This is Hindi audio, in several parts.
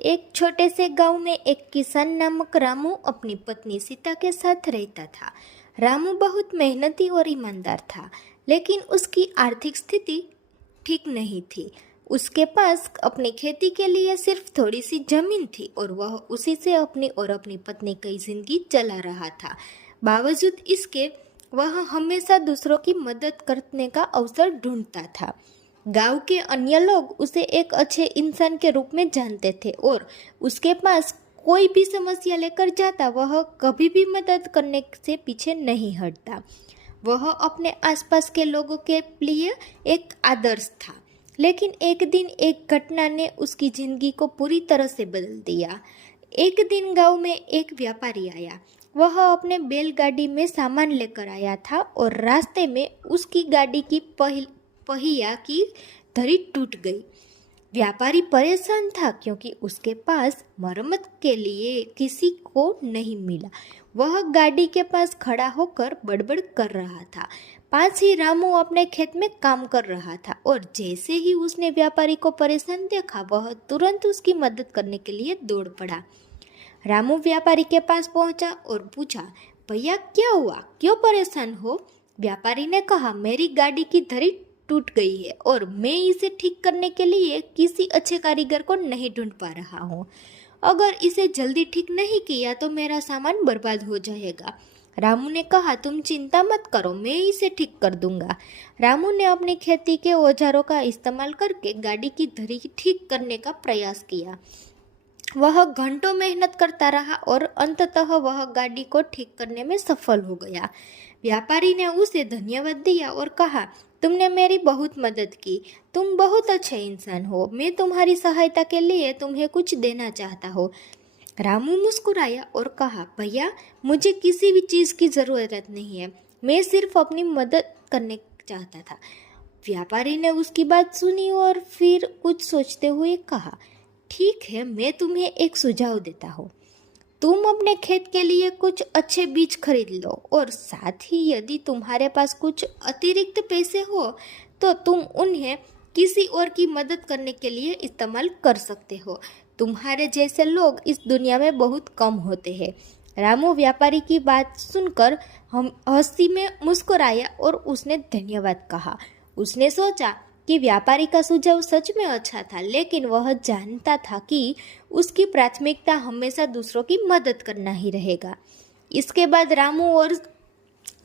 एक छोटे से गांव में एक किसान नामक रामू अपनी पत्नी सीता के साथ रहता था। रामू बहुत मेहनती और ईमानदार था, लेकिन उसकी आर्थिक स्थिति ठीक नहीं थी। उसके पास अपनी खेती के लिए सिर्फ थोड़ी सी जमीन थी और वह उसी से अपनी और अपनी पत्नी की जिंदगी चला रहा था। बावजूद इसके वह हमेशा दूसरों की मदद करने का अवसर ढूंढता था। गांव के अन्य लोग उसे एक अच्छे इंसान के रूप में जानते थे और उसके पास कोई भी समस्या लेकर जाता वह कभी भी मदद करने से पीछे नहीं हटता। वह अपने आसपास के लोगों के लिए एक आदर्श था। लेकिन एक दिन एक घटना ने उसकी जिंदगी को पूरी तरह से बदल दिया। एक दिन गांव में एक व्यापारी आया। वह अपने बैलगाड़ी में सामान लेकर आया था और रास्ते में उसकी गाड़ी की पहिया की धरी टूट गई। व्यापारी परेशान था क्योंकि उसके पास मरम्मत के लिए किसी को नहीं मिला। वह गाड़ी के पास खड़ा होकर बड़बड़ कर रहा था। पास ही रामू अपने खेत में काम कर रहा था और जैसे ही उसने व्यापारी को परेशान देखा वह तुरंत उसकी मदद करने के लिए दौड़ पड़ा। रामू व्यापारी के पास पहुंचा और पूछा, भैया क्या हुआ, क्यों परेशान हो? व्यापारी ने कहा, मेरी गाड़ी की धरी टूट गई है और मैं इसे ठीक करने के लिए किसी अच्छे कारीगर को नहीं ढूंढ पा रहा हूँ। अगर इसे जल्दी ठीक नहीं किया तो मेरा सामान बर्बाद हो जाएगा। रामू ने कहा, तुम चिंता मत करो, मैं इसे ठीक कर दूंगा। रामू ने अपनी खेती के औजारों का इस्तेमाल करके गाड़ी की धरी ठीक करने का प्रयास किया। वह घंटों मेहनत करता रहा और अंततः वह गाड़ी को ठीक करने में सफल हो गया। व्यापारी ने उसे धन्यवाद दिया और कहा, तुमने मेरी बहुत मदद की, तुम बहुत अच्छे इंसान हो, मैं तुम्हारी सहायता के लिए तुम्हें कुछ देना चाहता हूँ। रामू मुस्कुराया और कहा, भैया मुझे किसी भी चीज़ की ज़रूरत नहीं है, मैं सिर्फ अपनी मदद करने चाहता था। व्यापारी ने उसकी बात सुनी और फिर कुछ सोचते हुए कहा, ठीक है, मैं तुम्हें एक सुझाव देता हूँ। तुम अपने खेत के लिए कुछ अच्छे बीज खरीद लो और साथ ही यदि तुम्हारे पास कुछ अतिरिक्त पैसे हो तो तुम उन्हें किसी और की मदद करने के लिए इस्तेमाल कर सकते हो। तुम्हारे जैसे लोग इस दुनिया में बहुत कम होते हैं। रामू व्यापारी की बात सुनकर हम हंसी में मुस्कुराया और उसने धन्यवाद कहा। उसने सोचा कि व्यापारी का सुझाव सच में अच्छा था, लेकिन वह जानता था कि उसकी प्राथमिकता हमेशा दूसरों की मदद करना ही रहेगा। इसके बाद रामू और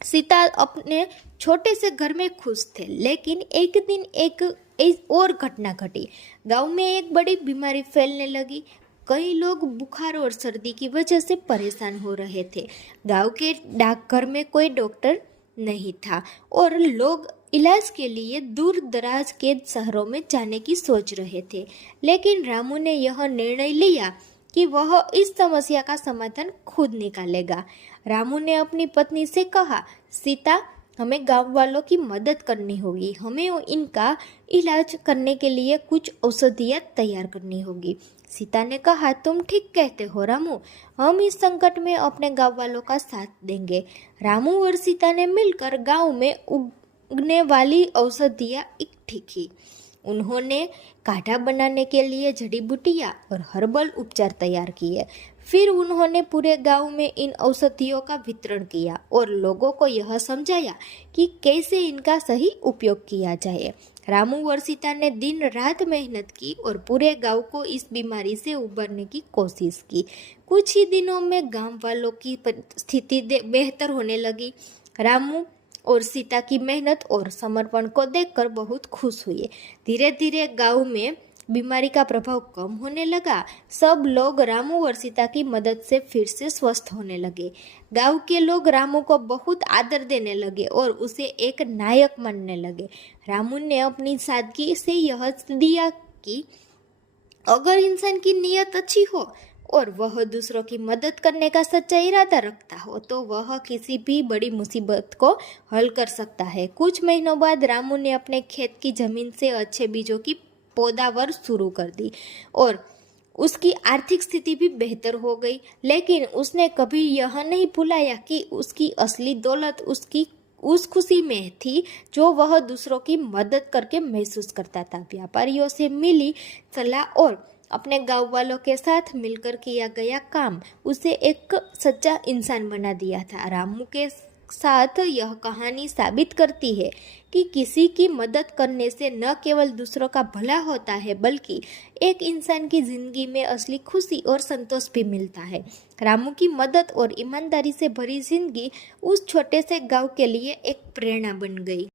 सीता अपने छोटे से घर में खुश थे, लेकिन एक दिन एक और घटना घटी। गांव में एक बड़ी बीमारी फैलने लगी। कई लोग बुखार और सर्दी की वजह से परेशान हो रहे थे। गांव के डाकघर में कोई डॉक्टर नहीं था और लोग इलाज के लिए दूर दराज के शहरों में जाने की सोच रहे थे। लेकिन रामू ने यह निर्णय लिया कि वह इस समस्या का समाधान खुद निकालेगा। रामू ने अपनी पत्नी से कहा, सीता, हमें गांव वालों की मदद करनी होगी, हमें इनका इलाज करने के लिए कुछ औषधियाँ तैयार करनी होगी। सीता ने कहा, तुम ठीक कहते हो रामू, हम इस संकट में अपने गांव वालों का साथ देंगे। रामू और सीता ने मिलकर गांव में उगने वाली औषधियाँ इकट्ठी की। उन्होंने काढ़ा बनाने के लिए जड़ी बूटियाँ और हर्बल उपचार तैयार किए। फिर उन्होंने पूरे गांव में इन औषधियों का वितरण किया और लोगों को यह समझाया कि कैसे इनका सही उपयोग किया जाए। रामू और सीता ने दिन रात मेहनत की और पूरे गांव को इस बीमारी से उबरने की कोशिश की। कुछ ही दिनों में गांव वालों की स्थिति बेहतर होने लगी। रामू और सीता की मेहनत और समर्पण को देखकर बहुत खुश हुए। धीरे धीरे गांव में बीमारी का प्रभाव कम होने लगा। सब लोग रामू और सीता की मदद से फिर से स्वस्थ होने लगे। गांव के लोग रामू को बहुत आदर देने लगे और उसे एक नायक मानने लगे। रामू ने अपनी सादगी से यह दिया कि अगर इंसान की नीयत अच्छी हो और वह दूसरों की मदद करने का सच्चा इरादा रखता हो तो वह किसी भी बड़ी मुसीबत को हल कर सकता है। कुछ महीनों बाद रामू ने अपने खेत की जमीन से अच्छे बीजों की पैदावार शुरू कर दी और उसकी आर्थिक स्थिति भी बेहतर हो गई। लेकिन उसने कभी यह नहीं भुलाया कि उसकी असली दौलत उसकी उस खुशी में थी जो वह दूसरों की मदद करके महसूस करता था। व्यापारियों से मिली सलाह और अपने गांव वालों के साथ मिलकर किया गया काम उसे एक सच्चा इंसान बना दिया था। रामू के साथ यह कहानी साबित करती है कि किसी की मदद करने से न केवल दूसरों का भला होता है बल्कि एक इंसान की जिंदगी में असली खुशी और संतोष भी मिलता है। रामू की मदद और ईमानदारी से भरी जिंदगी उस छोटे से गांव के लिए एक प्रेरणा बन गई।